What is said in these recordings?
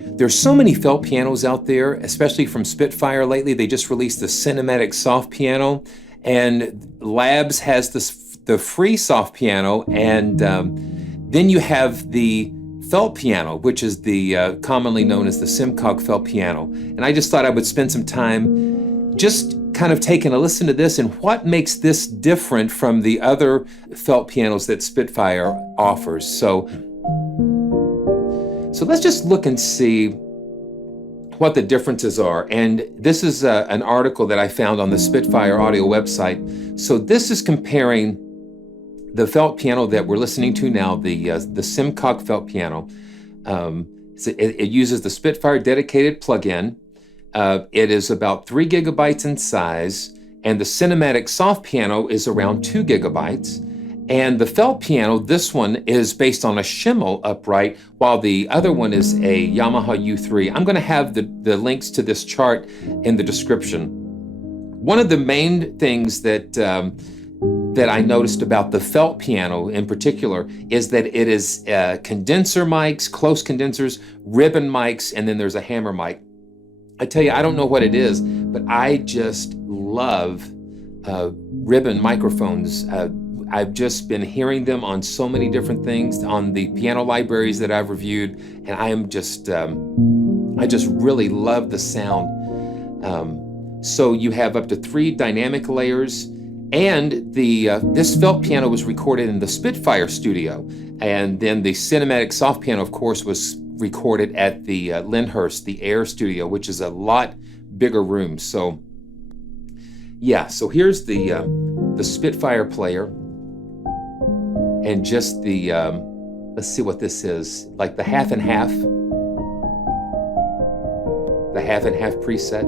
There's so many felt pianos out there, especially from Spitfire lately. They just released the cinematic soft piano, and Labs has the free soft piano, and then you have the felt piano, which is the commonly known as the Simcock felt piano. And I just thought I would spend some time just kind of taking a listen to this and what makes this different from the other felt pianos that Spitfire offers. So let's just look and see what the differences are. And this is an article that I found on the Spitfire audio website. So this is comparing the felt piano that we're listening to now, the Simcock felt piano. It uses the Spitfire dedicated plugin. It is about 3 gigabytes in size, and the cinematic soft piano is around 2 gigabytes. And the felt piano, this one is based on a Schimmel Upright, while the other one is a Yamaha U3. I'm going to have the links to this chart in the description. One of the main things that I noticed about the felt piano in particular is that it is condenser mics, close condensers, ribbon mics, and then there's a hammer mic. I tell you, I don't know what it is, but I just love ribbon microphones. I've just been hearing them on so many different things on the piano libraries that I've reviewed, and I just really love the sound. So you have up to 3 dynamic layers, and this felt piano was recorded in the Spitfire studio, and then the cinematic soft piano, of course, was recorded at the Lyndhurst, the Air studio, which is a lot bigger room. So yeah, so here's the Spitfire player. And just the, let's see what this is, like the half and half preset.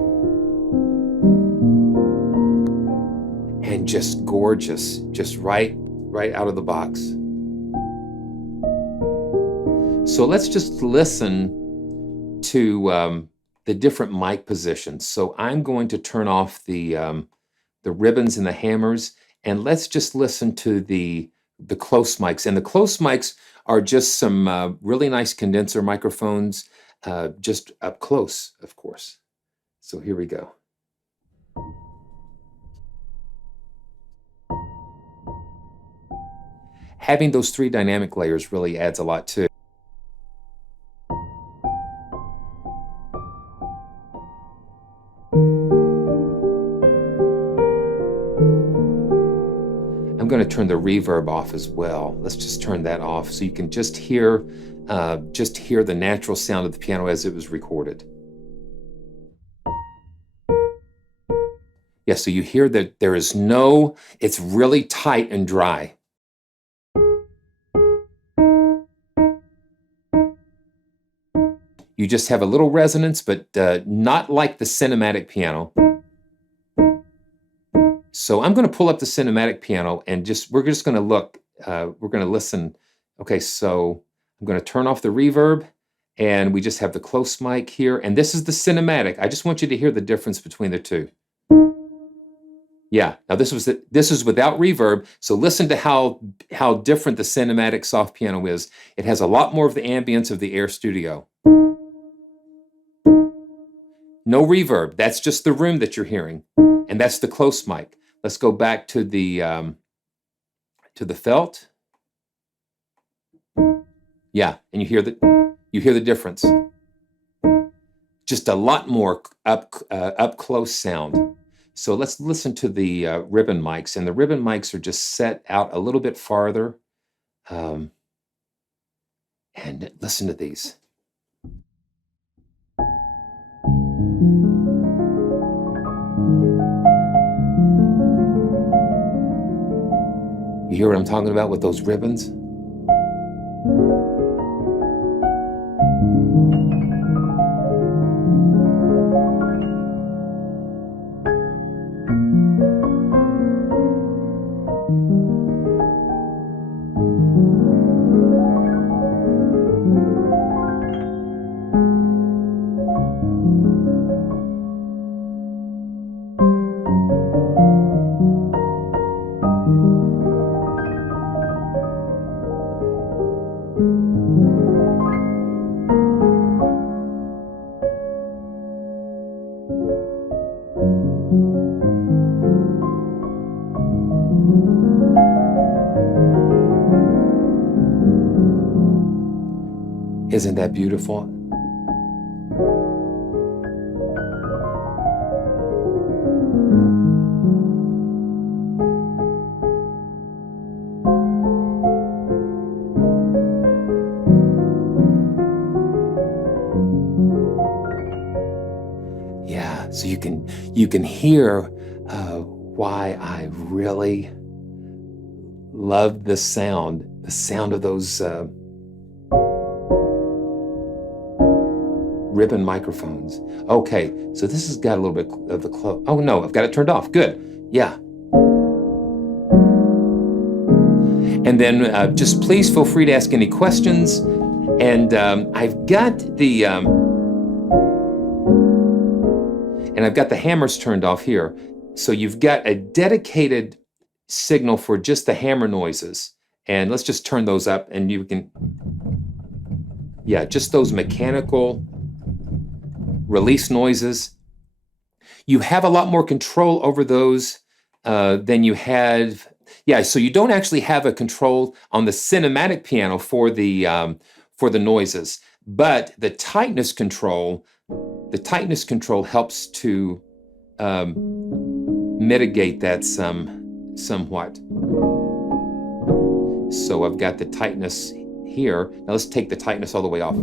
And just gorgeous, just right out of the box. So let's just listen to the different mic positions. So I'm going to turn off the ribbons and the hammers, and let's just listen to the close mics. And the close mics are just some really nice condenser microphones, just up close, of course. So here we go. Having those 3 dynamic layers really adds a lot too. I'm going to turn the reverb off as well. Let's just turn that off so you can just hear the natural sound of the piano as it was recorded. Yeah, so you hear that there is it's really tight and dry. You just have a little resonance, but not like the cinematic piano. So I'm going to pull up the cinematic piano and we're just going to look, we're going to listen. Okay, so I'm going to turn off the reverb, and we just have the close mic here, and this is the cinematic. I just want you to hear the difference between the two. Yeah, now this is without reverb, so listen to how different the cinematic soft piano is. It has a lot more of the ambience of the Air Studio. No reverb, that's just the room that you're hearing, and that's the close mic. Let's go back to the felt. Yeah, and you hear the difference. Just a lot more up close sound. So let's listen to the ribbon mics, and the ribbon mics are just set out a little bit farther. And listen to these. You hear what I'm talking about with those ribbons? Isn't that beautiful? Yeah, so you can hear why I really love the sound of those ribbon microphones. Okay, so this has got a little bit of the close. Oh no, I've got it turned off. Good. Yeah. And then just please feel free to ask any questions. And I've got the hammers turned off here. So you've got a dedicated signal for just the hammer noises. And let's just turn those up and you can, yeah, just those mechanical release noises. You have a lot more control over those than you had. Yeah, so you don't actually have a control on the cinematic piano for the noises, but the tightness control helps to mitigate that somewhat. So I've got the tightness here. Now let's take the tightness all the way off.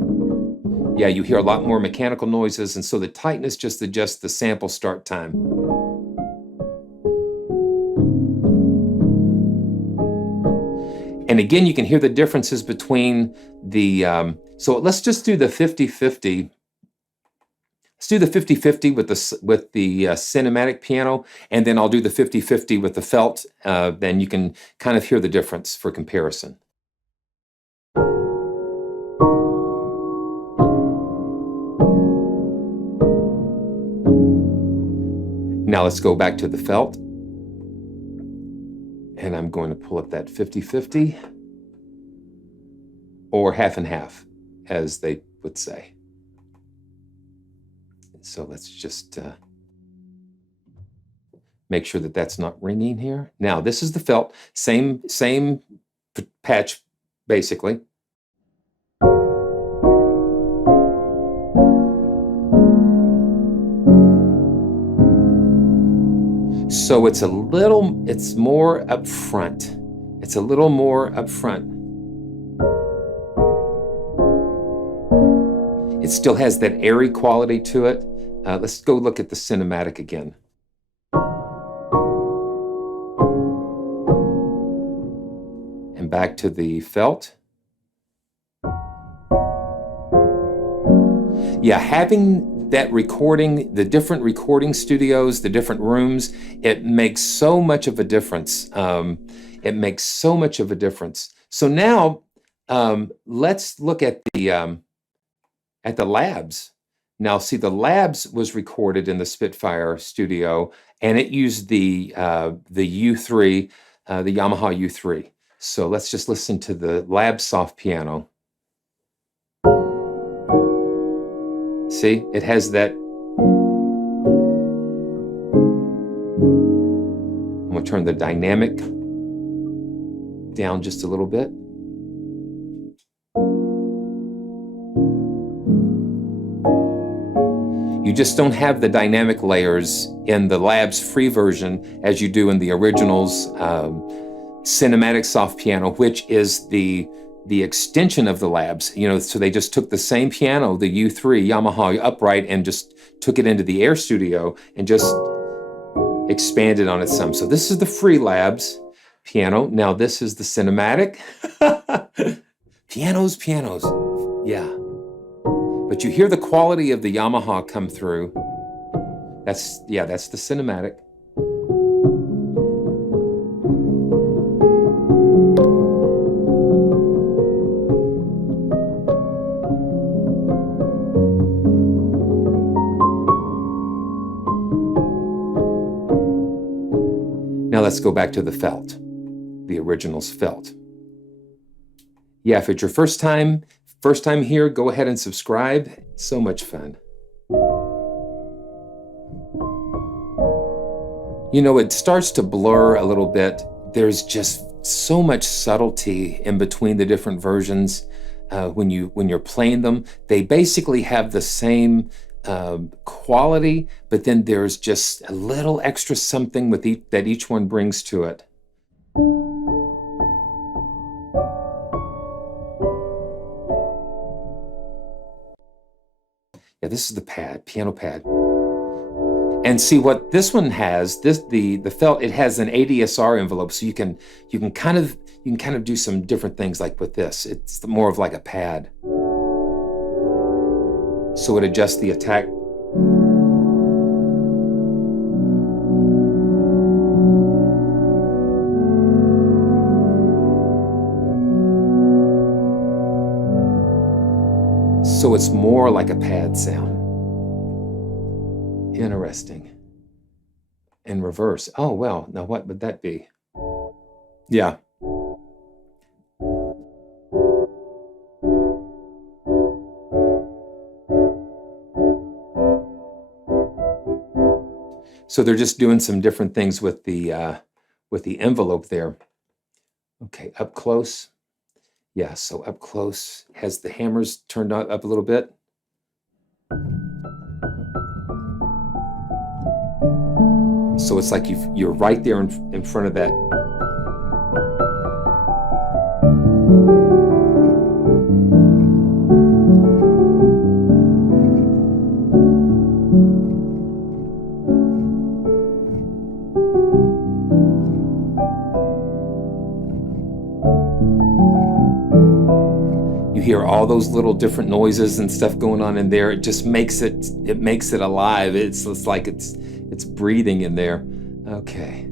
Yeah, you hear a lot more mechanical noises, and so the tightness just adjusts the sample start time. And again, you can hear the differences between the, so let's just do the 50-50. Let's do the 50-50 with the cinematic piano, and then I'll do the 50-50 with the felt. Then you can kind of hear the difference for comparison. Now let's go back to the felt. And I'm going to pull up that 50-50, or half and half, as they would say. So let's just make sure that that's not ringing here. Now this is the felt, same patch, basically. So it's more up front. It's a little more up front. It still has that airy quality to it. Let's go look at the cinematic again. And back to the felt. Yeah, having that recording, the different recording studios, the different rooms, it makes so much of a difference. It makes so much of a difference. So now let's look at the labs. Now, see, the labs was recorded in the Spitfire studio, and it used the U3, the Yamaha U3. So let's just listen to the lab soft piano. See, it has that. I'm going to turn the dynamic down just a little bit. You just don't have the dynamic layers in the Labs free version as you do in the originals cinematic soft piano, which is the extension of the Labs. You know, so they just took the same piano, the U3 Yamaha Upright, and just took it into the Air Studio and just expanded on it some. So this is the free Labs piano. Now this is the cinematic. Pianos. Yeah. But you hear the quality of the Yamaha come through. That's the cinematic. Now let's go back to the felt, the original's felt. Yeah, if it's your first time here, go ahead and subscribe. It's so much fun. You know, it starts to blur a little bit. There's just so much subtlety in between the different versions. when you're playing them. They basically have the same quality, but then there's just a little extra something with that each one brings to it. Yeah, this is the pad, piano pad. And see what this one has, the felt, it has an ADSR envelope, so you can kind of do some different things like with this. It's more of like a pad. So it adjusts the attack. So it's more like a pad sound. Interesting. In reverse. Oh, well, now what would that be? Yeah. So they're just doing some different things with the envelope there. Okay, up close. Yeah, so up close has the hammers turned up a little bit. So it's like you're right there in front of that. You hear all those little different noises and stuff going on in there. It just makes it alive. It's like it's breathing in there. Okay,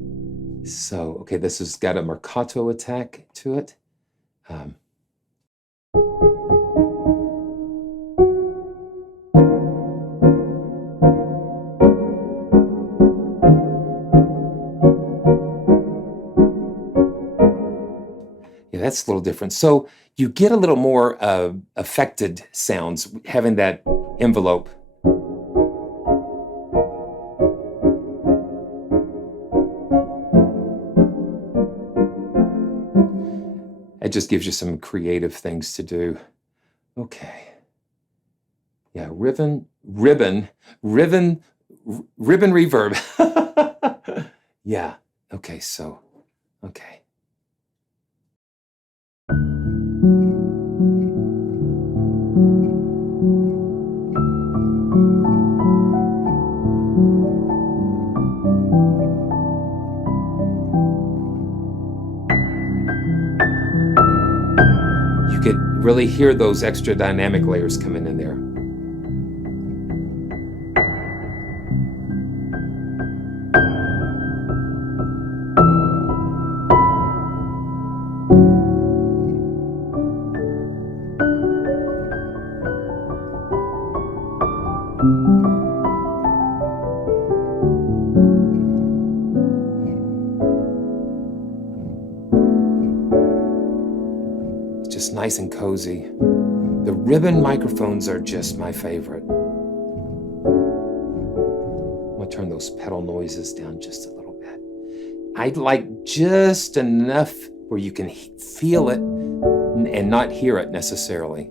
so this has got a Marcato attack to it. Yeah, that's a little different. So you get a little more affected sounds having that envelope. It just gives you some creative things to do. Okay. Yeah, ribbon reverb. Yeah. Okay, so, okay. You could really hear those extra dynamic layers coming in there. Just nice and cozy. The ribbon microphones are just my favorite. I'm gonna turn those pedal noises down just a little bit. I'd like just enough where you can feel it and not hear it necessarily.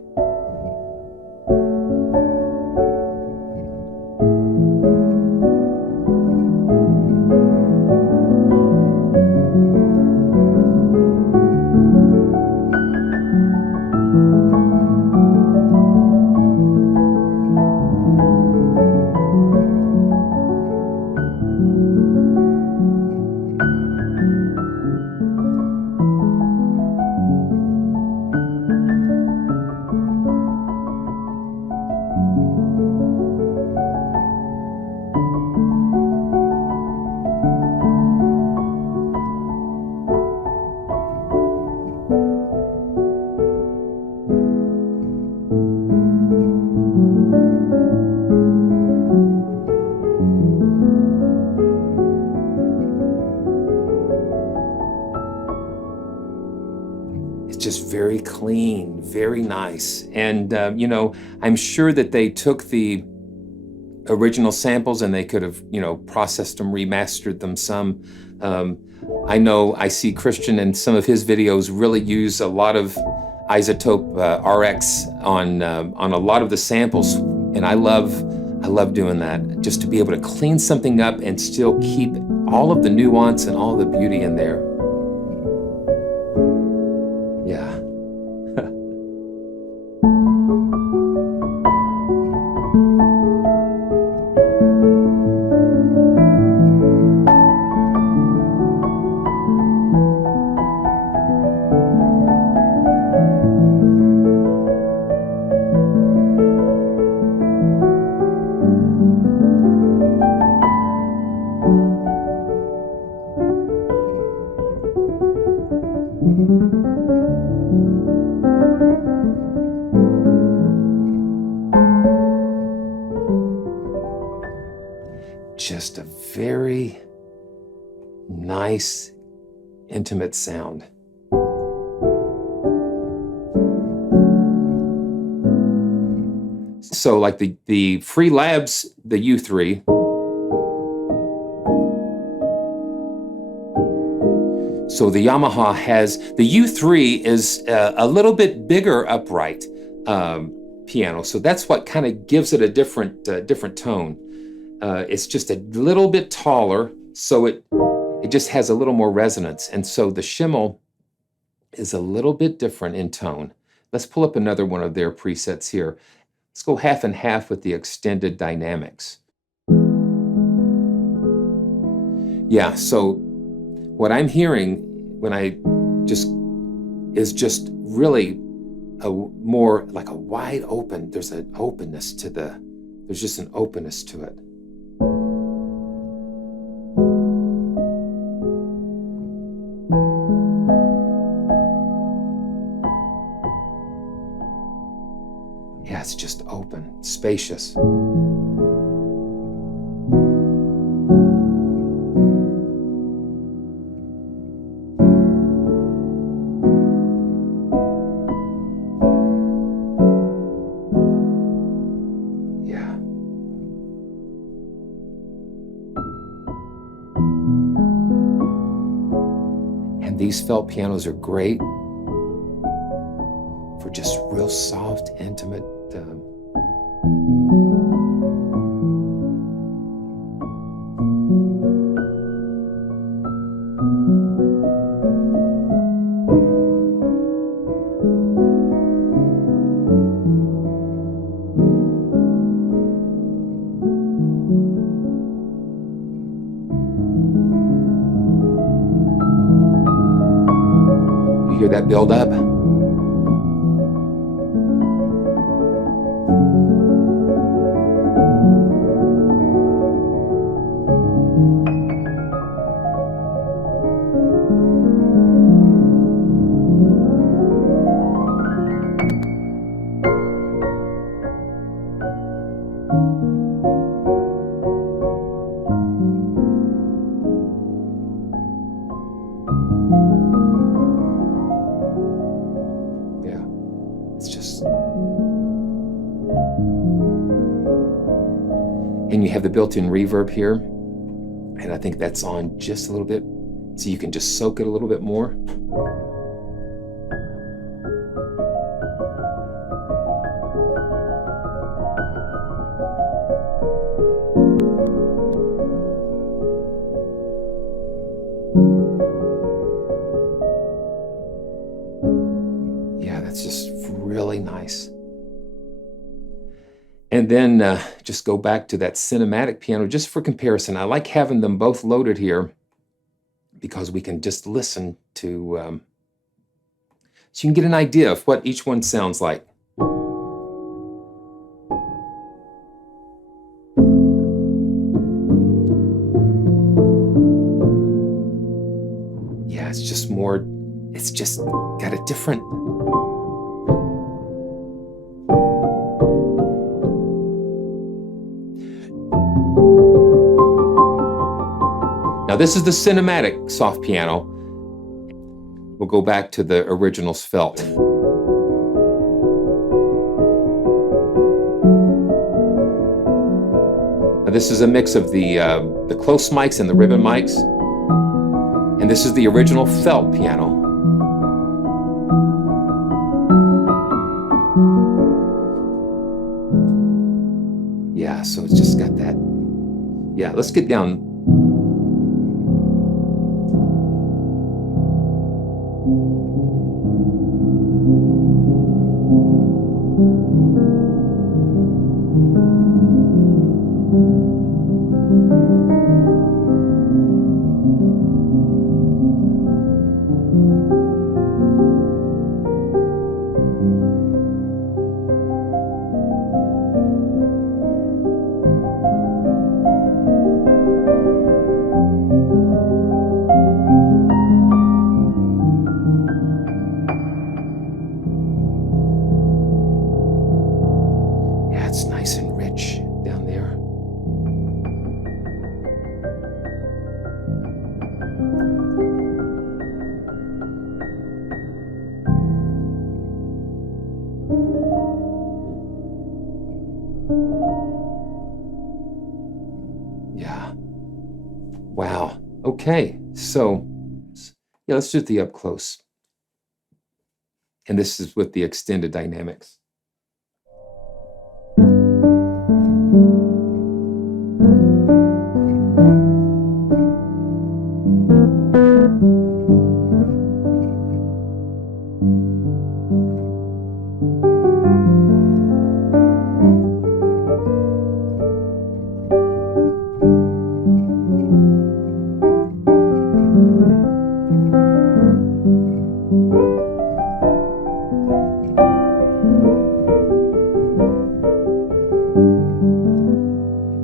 Just very clean, very nice. And, you know, I'm sure that they took the original samples and they could have, you know, processed them, remastered them some. I know I see Christian in some of his videos really use a lot of isotope RX on a lot of the samples, and I love doing that, just to be able to clean something up and still keep all of the nuance and all the beauty in there. Yeah. Just a very nice, intimate sound. So like the Free Labs, the U3, so the Yamaha has, the U3 is a little bit bigger upright piano, so that's what kind of gives it a different tone. It's just a little bit taller, so it just has a little more resonance. And so the Schimmel is a little bit different in tone. Let's pull up another one of their presets here. Let's go half and half with the extended dynamics. Yeah, so what I'm hearing when is just really more like a wide open, there's an openness to there's just an openness to it. Yeah, it's just open, spacious. Yeah. And these felt pianos are great for just real soft, intimate. You hear that build up? And you have the built-in reverb here, and I think that's on just a little bit, so you can just soak it a little bit more. Yeah, that's just really nice. And then just go back to that cinematic piano just for comparison. I like having them both loaded here because we can just listen to, so you can get an idea of what each one sounds like. Yeah, it's just more, it's just got a different, now this is the cinematic soft piano. We'll go back to the original felt. Now this is a mix of the close mics and the ribbon mics. And this is the original felt piano. Yeah, so it's just got that. Yeah, let's get down. It's nice and rich down there. Yeah. Wow. Okay. So, yeah, let's do the up close. And this is with the extended dynamics.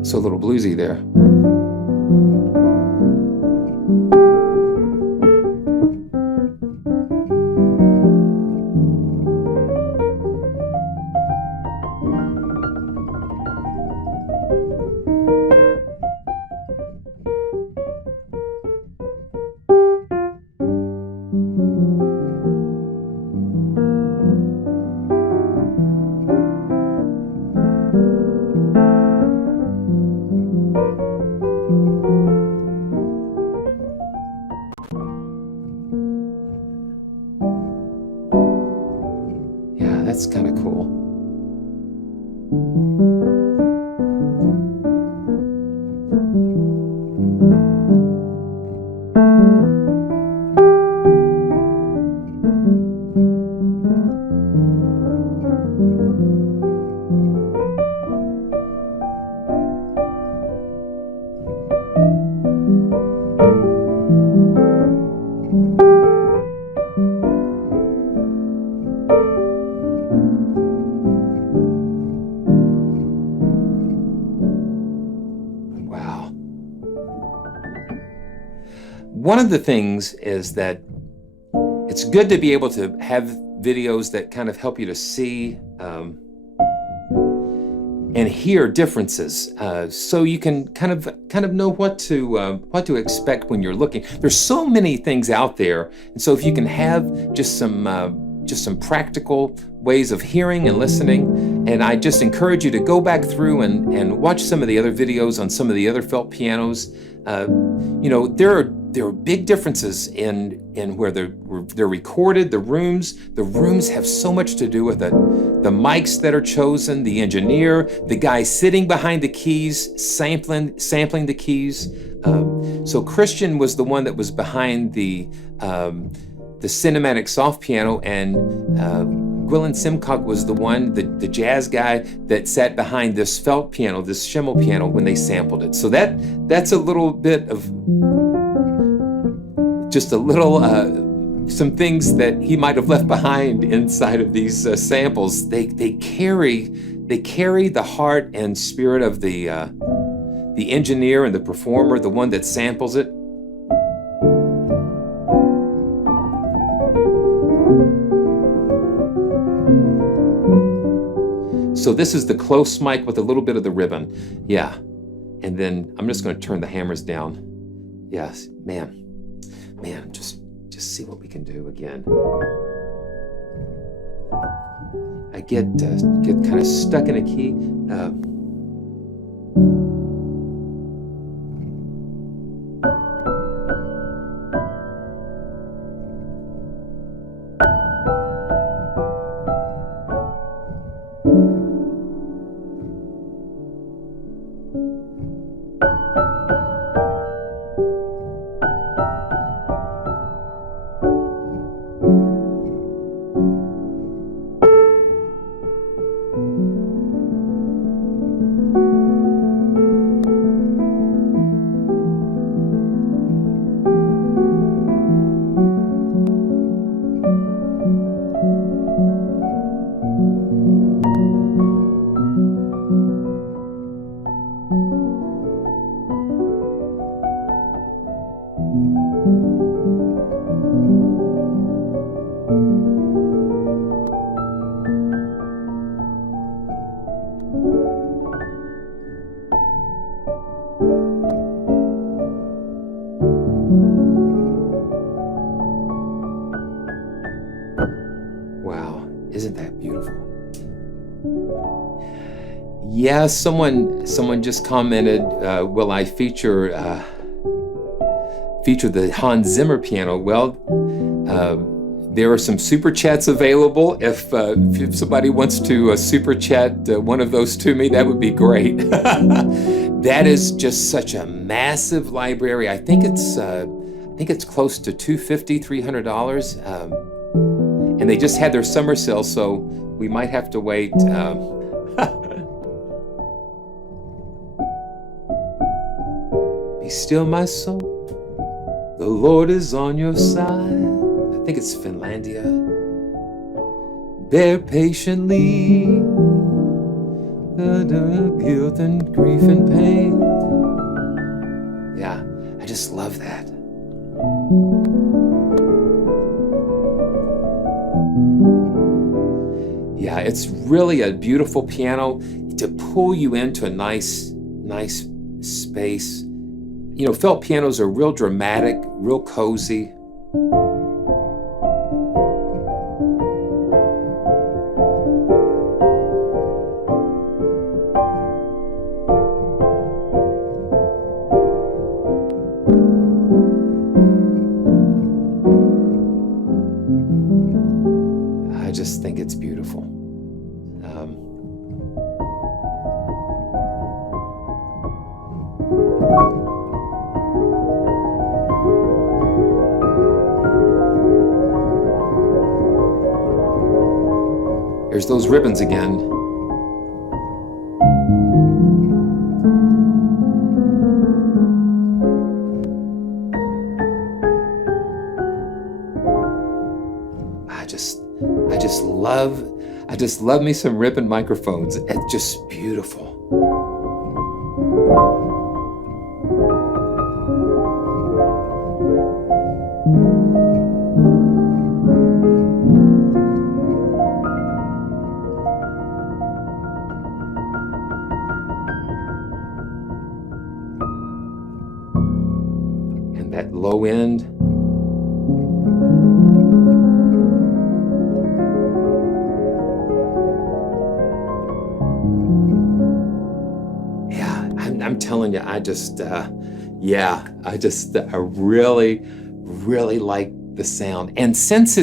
So a little bluesy there. That's kind of cool. One of the things is that it's good to be able to have videos that kind of help you to see and hear differences, so you can kind of know what to expect when you're looking. There's so many things out there, and so if you can have just some practical ways of hearing and listening, and I just encourage you to go back through and watch some of the other videos on some of the other felt pianos. You know, there are big differences in where they're recorded. The rooms have so much to do with it. The mics that are chosen, the engineer, the guy sitting behind the keys, sampling the keys. So Christian was the one that was behind the cinematic soft piano, and Gwilym Simcock was the one, the jazz guy that sat behind this felt piano, this Schimmel piano, when they sampled it. So that's a little bit of just a little some things that he might have left behind inside of these samples. They carry the heart and spirit of the engineer and the performer, the one that samples it. So this is the close mic with a little bit of the ribbon. Yeah. And then I'm just going to turn the hammers down. Yes, man, just see what we can do again. I get kind of stuck in a key. Wow, isn't that beautiful? Yeah, someone just commented, will I feature the Hans Zimmer piano? Well, there are some super chats available. If somebody wants to super chat one of those to me, that would be great. That is just such a massive library. I think it's close to $250, $300. And they just had their summer sale, so we might have to wait. Be still, my soul. The Lord is on your side. I think it's Finlandia. Bear patiently the guilt and grief and pain. Yeah, I just love that. Yeah, it's really a beautiful piano to pull you into a nice space. You know, felt pianos are real dramatic, real cozy. I just think it's beautiful. There's those ribbons again. I just love me some ribbon microphones. It's just beautiful. And that low end. I'm telling you, I really like the sound. And since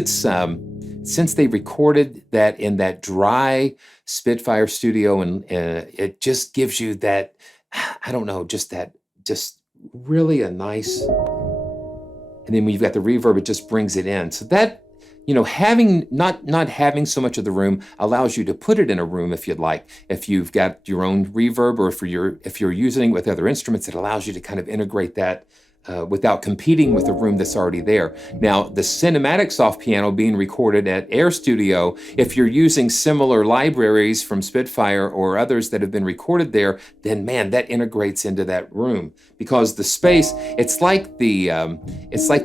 they recorded that in that dry Spitfire studio, and it just gives you that, I don't know, just really a nice. And then when you've got the reverb, it just brings it in. So that, you know, not having so much of the room allows you to put it in a room if you'd like. If you've got your own reverb, or if you're using it with other instruments, it allows you to kind of integrate that without competing with the room that's already there. Now, the cinematic soft piano being recorded at Air Studio, if you're using similar libraries from Spitfire or others that have been recorded there, then man, that integrates into that room. Because the space, it's like the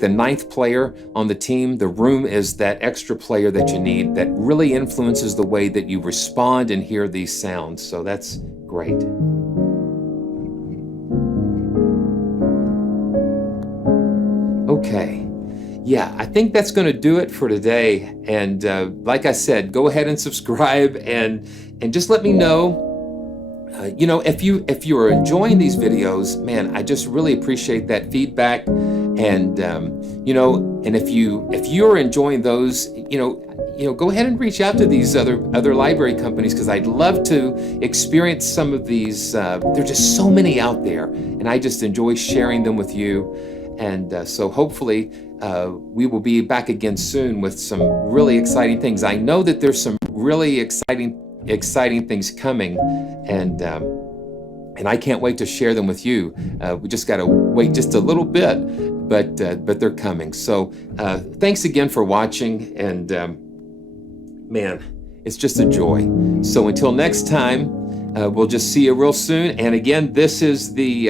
ninth player on the team. The room is that extra player that you need that really influences the way that you respond and hear these sounds. So that's great. Okay, yeah, I think that's going to do it for today. And like I said, go ahead and subscribe and just let me know. You know, if you are enjoying these videos, man, I just really appreciate that feedback. And you know, and if you're enjoying those, you know, go ahead and reach out to these other library companies, because I'd love to experience some of these. There are just so many out there, and I just enjoy sharing them with you. And so hopefully we will be back again soon with some really exciting things. I know that there's some really exciting things coming, and I can't wait to share them with you. We just got to wait just a little bit, but they're coming. So thanks again for watching, and man, it's just a joy. So until next time, we'll just see you real soon. And again, this is the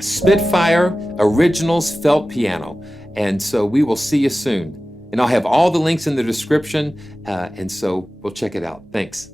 Spitfire Originals felt piano. And so we will see you soon. And I'll have all the links in the description, and so we'll check it out. Thanks.